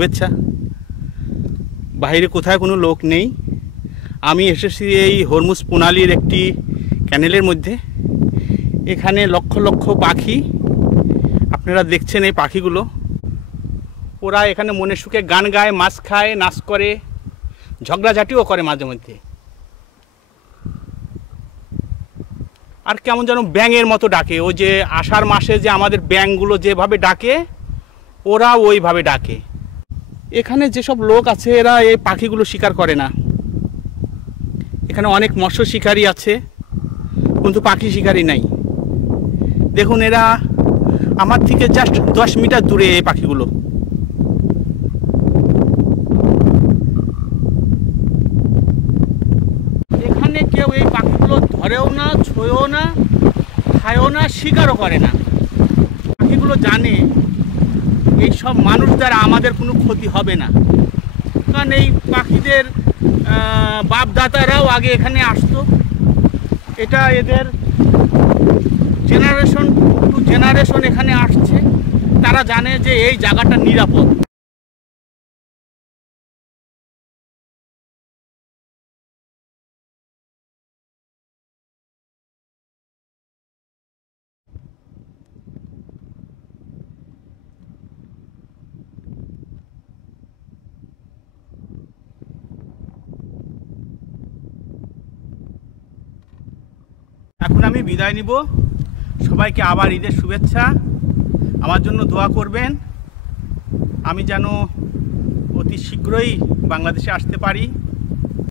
শুভেচ্ছা। বাইরে কোথায় কোনো লোক নেই, আমি এসেছি এই হরমুজ প্রণালীর একটি ক্যানেলের মধ্যে। এখানে লক্ষ লক্ষ পাখি, আপনারা দেখছেন এই পাখিগুলো। ওরা এখানে মনে সুখে গান গায়, মাছ খায়, নাচ করে, ঝগড়াঝাটিও করে মাঝে মধ্যে। আর কেমন যেন ব্যাঙের মতো ডাকে, ও যে আষাঢ় মাসে যে আমাদের ব্যাঙগুলো যেভাবে ডাকে, ওরা ওইভাবে ডাকে। এখানে যেসব লোক আছে এরা এই পাখিগুলো শিকার করে না। এখানে অনেক মৎস্য শিকারী আছে, কিন্তু পাখি শিকারী নাই। দেখুন, এরা আমার থেকে জাস্ট 10 মিটার দূরে এই পাখিগুলো। এখানে কেউ এই পাখিগুলো ধরেও না, ছোঁয়েও না, খায়ও না, শিকারও করে না। পাখিগুলো জানে এই সব মানুষ দ্বারা আমাদের কোনো ক্ষতি হবে না, কারণ এই পাখিদের বাপদাতারাও আগে এখানে আসতো। এটা এদের জেনারেশন টু জেনারেশন এখানে আসছে। তারা জানে যে এই জায়গাটা নিরাপদ। এখন আমি বিদায় নিব। সবাইকে আবার ঈদের শুভেচ্ছা। আমার জন্য দোয়া করবেন, আমি যেন অতি শীঘ্রই বাংলাদেশে আসতে পারি।